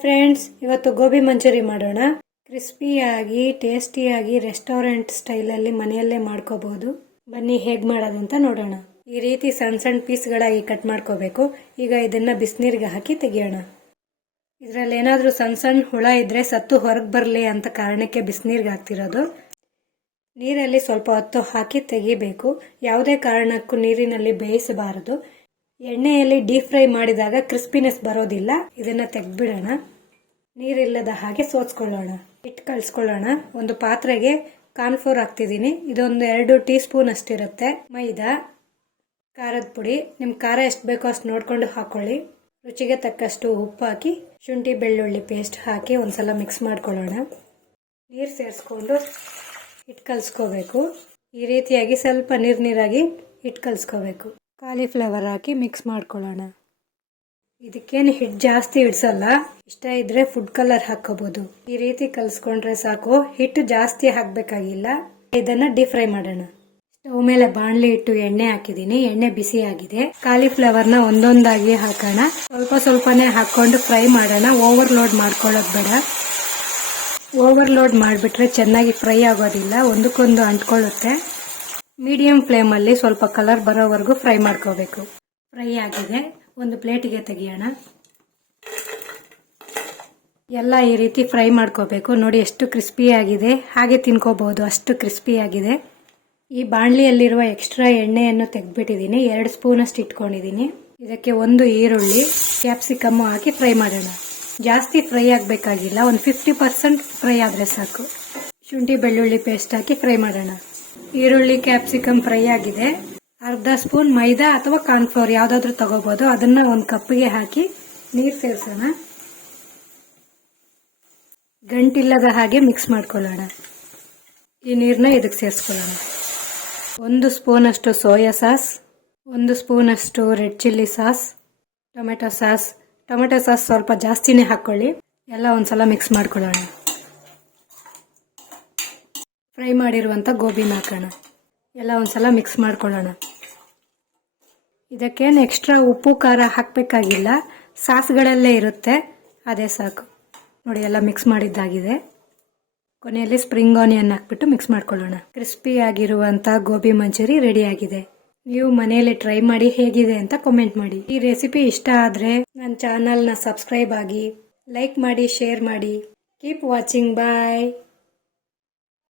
Friends ಇವತ್ತು ಗೋಬಿ ಮಂಚೂರಿ ಮಾಡೋಣ. ಕ್ರಿಸ್ಪಿಯಾಗಿ, ಟೇಸ್ಟಿಯಾಗಿ ರೆಸ್ಟೋರೆಂಟ್ ಸ್ಟೈಲಲ್ಲಿ ಮನೆಯಲ್ಲೇ ಮಾಡ್ಕೋಬಹುದು ಬನ್ನಿ, ಹೇಗೆ ಮಾಡೋದಂತ ನೋಡೋಣ. ಈ ರೀತಿ ಸಣ್ಣ ಸಣ್ಣ ಪೀಸ್ಗಳಾಗಿ ಕಟ್ ಮಾಡ್ಕೋಬೇಕು. ಈಗ ಇದನ್ನ ಬಿಸಿನೀರಿಗೆ ಹಾಕಿ ತೆಗಿಯೋಣ. ಇದರಲ್ಲಿ ಏನಾದರೂ ಸಣ್ಣ ಸಣ್ಣ ಹುಳ ಇದ್ರೆ ಸತ್ತು ಹೊರಗೆ ಬರಲಿ ಅಂತ ಕಾರಣಕ್ಕೆ ಬಿಸಿನೀರಿಗೆ ಹಾಕ್ತಿರೋದು. ನೀರಲ್ಲಿ ಸ್ವಲ್ಪ ಹೊತ್ತು ಹಾಕಿ ತೆಗಿಬೇಕು. ಯಾವುದೇ ಕಾರಣಕ್ಕೂ ನೀರಿನಲ್ಲಿ ಬೇಯಿಸಬಾರದು. ಎಣ್ಣೆಯಲ್ಲಿ ಡೀಪ್ ಫ್ರೈ ಮಾಡಿದಾಗ ಕ್ರಿಸ್ಪಿನೆಸ್ ಬರೋದಿಲ್ಲ. ಇದನ್ನ ತೆಗ್ದ್ಬಿಡೋಣ. ನೀರಿಲ್ಲದ ಹಾಗೆ ಸೋಸ್ಕೊಳ್ಳೋಣ ಹಿಟ್ಟು ಕಳ್ಸ್ಕೊಳ್ಳೋಣ. ಒಂದು ಪಾತ್ರೆಗೆ ಕಾರ್ನ್ಫ್ಲೋರ್ ಹಾಕ್ತಿದ್ದೀನಿ. ಇದೊಂದು ಎರಡು ಟೀ ಸ್ಪೂನ್ ಅಷ್ಟಿರುತ್ತೆ. ಮೈದಾ, ಖಾರದ ಪುಡಿ. ನಿಮ್ಮ ಖಾರ ಎಷ್ಟು ಬೇಕೋ ಅಷ್ಟು ನೋಡ್ಕೊಂಡು ಹಾಕೊಳ್ಳಿ. ರುಚಿಗೆ ತಕ್ಕಷ್ಟು ಉಪ್ಪು ಹಾಕಿ, ಶುಂಠಿ, ಬೆಳ್ಳುಳ್ಳಿ ಪೇಸ್ಟ್ ಹಾಕಿ ಒಂದ್ಸಲ ಮಿಕ್ಸ್ ಮಾಡ್ಕೊಳ್ಳೋಣ. ನೀರು ಸೇರಿಸ್ಕೊಂಡು ಹಿಟ್ಟು ಕಲಿಸ್ಕೋಬೇಕು ಈ ರೀತಿಯಾಗಿ ಸ್ವಲ್ಪ ನೀರು ನೀರಾಗಿ ಹಿಟ್ಟು ಕಲಿಸ್ಕೋಬೇಕು ಕಾಲಿಫ್ಲವರ್ ಹಾಕಿ ಮಿಕ್ಸ್ ಮಾಡ್ಕೊಳ್ಳೋಣ. ಇದಕ್ಕೇನು ಹಿಟ್ಟು ಜಾಸ್ತಿ ಇಡ್ಸಲ್ಲ ಇಷ್ಟ ಇದ್ರೆ ಫುಡ್ ಕಲರ್ ಹಾಕೋಬಹುದು ಈ ರೀತಿ ಕಲ್ಸ್ಕೊಂಡ್ರೆ ಸಾಕು. ಹಿಟ್ಟು ಜಾಸ್ತಿ ಹಾಕ್ಬೇಕಾಗಿಲ್ಲ. ಇದನ್ನ ಡೀಪ್ ಫ್ರೈ ಮಾಡೋಣ. ಸ್ಟವ್ ಮೇಲೆ ಬಾಣಲಿ ಇಟ್ಟು ಎಣ್ಣೆ ಹಾಕಿದೀನಿ ಎಣ್ಣೆ ಬಿಸಿ ಆಗಿದೆ. ಕಾಲಿಫ್ಲವರ್ನ ಒಂದೊಂದಾಗಿ ಹಾಕೋಣ. ಸ್ವಲ್ಪ ಸ್ವಲ್ಪನೇ ಹಾಕೊಂಡು ಫ್ರೈ ಮಾಡೋಣ. ಓವರ್ಲೋಡ್ ಮಾಡ್ಕೊಳ್ಳೋದು ಬೇಡ. ಓವರ್ಲೋಡ್ ಮಾಡಿಬಿಟ್ರೆ ಚೆನ್ನಾಗಿ ಫ್ರೈ ಆಗೋದಿಲ್ಲ. ಒಂದಕ್ಕೊಂದು ಅಂಟ್ಕೊಳ್ಳುತ್ತೆ. ಮೀಡಿಯಂ ಫ್ಲೇಮಲ್ಲಿ ಸ್ವಲ್ಪ ಕಲರ್ ಬರೋವರೆಗೂ ಫ್ರೈ ಮಾಡ್ಕೋಬೇಕು. ಫ್ರೈ ಆಗಿದೆ. ಒಂದು ಪ್ಲೇಟಿಗೆ ತೆಗಿಯೋಣ. ಎಲ್ಲ ಈ ರೀತಿ ಫ್ರೈ ಮಾಡ್ಕೋಬೇಕು. ನೋಡಿ ಎಷ್ಟು ಕ್ರಿಸ್ಪಿಯಾಗಿದೆ ಹಾಗೆ ತಿನ್ಕೋಬಹುದು. ಅಷ್ಟು ಕ್ರಿಸ್ಪಿಯಾಗಿದೆ ಈ ಬಾಣಲಿಯಲ್ಲಿರುವ ಎಕ್ಸ್ಟ್ರಾ ಎಣ್ಣೆಯನ್ನು ತೆಗೆದ್ಬಿಟ್ಟಿದ್ದೀನಿ. ಎರಡು ಸ್ಪೂನ್ ಅಷ್ಟು ಇಟ್ಕೊಂಡಿದ್ದೀನಿ. ಇದಕ್ಕೆ ಒಂದು ಈರುಳ್ಳಿ ಕ್ಯಾಪ್ಸಿಕಮ್ ಹಾಕಿ ಫ್ರೈ ಮಾಡೋಣ. ಜಾಸ್ತಿ ಫ್ರೈ ಆಗಬೇಕಾಗಿಲ್ಲ. ಒಂದು ಫಿಫ್ಟಿ ಪರ್ಸೆಂಟ್ ಫ್ರೈ ಆದರೆ ಸಾಕು. ಶುಂಠಿ ಬೆಳ್ಳುಳ್ಳಿ ಪೇಸ್ಟ್ ಹಾಕಿ ಫ್ರೈ ಮಾಡೋಣ. ಈರುಳ್ಳಿ ಕ್ಯಾಪ್ಸಿಕಮ್ ಫ್ರೈ ಆಗಿದೆ. ಅರ್ಧ ಸ್ಪೂನ್ ಮೈದಾ ಅಥವಾ ಕಾರ್ನ್ಫ್ಲೋರ್ ಯಾವ್ದಾದ್ರು ತಗೋಬಹುದು ಅದನ್ನ ಒಂದು ಕಪ್ಪಿಗೆ ಹಾಕಿ ನೀರು ಸೇರಿಸೋಣ. ಗಂಟಿಲ್ಲದ ಹಾಗೆ ಮಿಕ್ಸ್ ಮಾಡ್ಕೊಳ್ಳೋಣ. ಈ ನೀರನ್ನ ಇದಕ್ಕೆ ಸೇರಿಸ್ಕೊಳ್ಳೋಣ. ಒಂದು ಸ್ಪೂನ್ ಅಷ್ಟು ಸೋಯಾ ಸಾಸ್, ಒಂದು ಸ್ಪೂನ್ ಅಷ್ಟು red chilli sauce, tomato sauce. Tomato sauce ಸ್ವಲ್ಪ ಜಾಸ್ತಿನೇ ಹಾಕೊಳ್ಳಿ ಎಲ್ಲ ಒಂದ್ಸಲ ಮಿಕ್ಸ್ ಮಾಡ್ಕೊಳ್ಳೋಣ. ಫ್ರೈ ಮಾಡಿರುವಂಥ ಗೋಬಿನ ಹಾಕೋಣ. ಎಲ್ಲ ಒಂದ್ಸಲ ಮಿಕ್ಸ್ ಮಾಡ್ಕೊಳ್ಳೋಣ. ಇದಕ್ಕೇನು ಎಕ್ಸ್ಟ್ರಾ ಉಪ್ಪು, ಖಾರ ಹಾಕಬೇಕಾಗಿಲ್ಲ. ಸಾಸ್ಗಳಲ್ಲೇ ಇರುತ್ತೆ. ಅದೇ ಸಾಕು. ನೋಡಿ, ಎಲ್ಲ ಮಿಕ್ಸ್ ಮಾಡಿದ್ದಾಗಿದೆ. ಕೊನೆಯಲ್ಲಿ ಸ್ಪ್ರಿಂಗ್ ಆನಿಯನ್ ಹಾಕ್ಬಿಟ್ಟು ಮಿಕ್ಸ್ ಮಾಡ್ಕೊಳ್ಳೋಣ. ಕ್ರಿಸ್ಪಿ ಆಗಿರುವಂತ ಗೋಬಿ ಮಂಚೂರಿ ರೆಡಿ ಆಗಿದೆ. ನೀವು ಮನೆಯಲ್ಲಿ ಟ್ರೈ ಮಾಡಿ ಹೇಗಿದೆ ಅಂತ ಕಮೆಂಟ್ ಮಾಡಿ. ಈ ರೆಸಿಪಿ ಇಷ್ಟ ಆದರೆ ನನ್ನ ಚಾನಲ್ನ ಸಬ್ಸ್ಕ್ರೈಬ್ ಆಗಿ ಲೈಕ್ ಮಾಡಿ ಶೇರ್ ಮಾಡಿ. Keep watching bye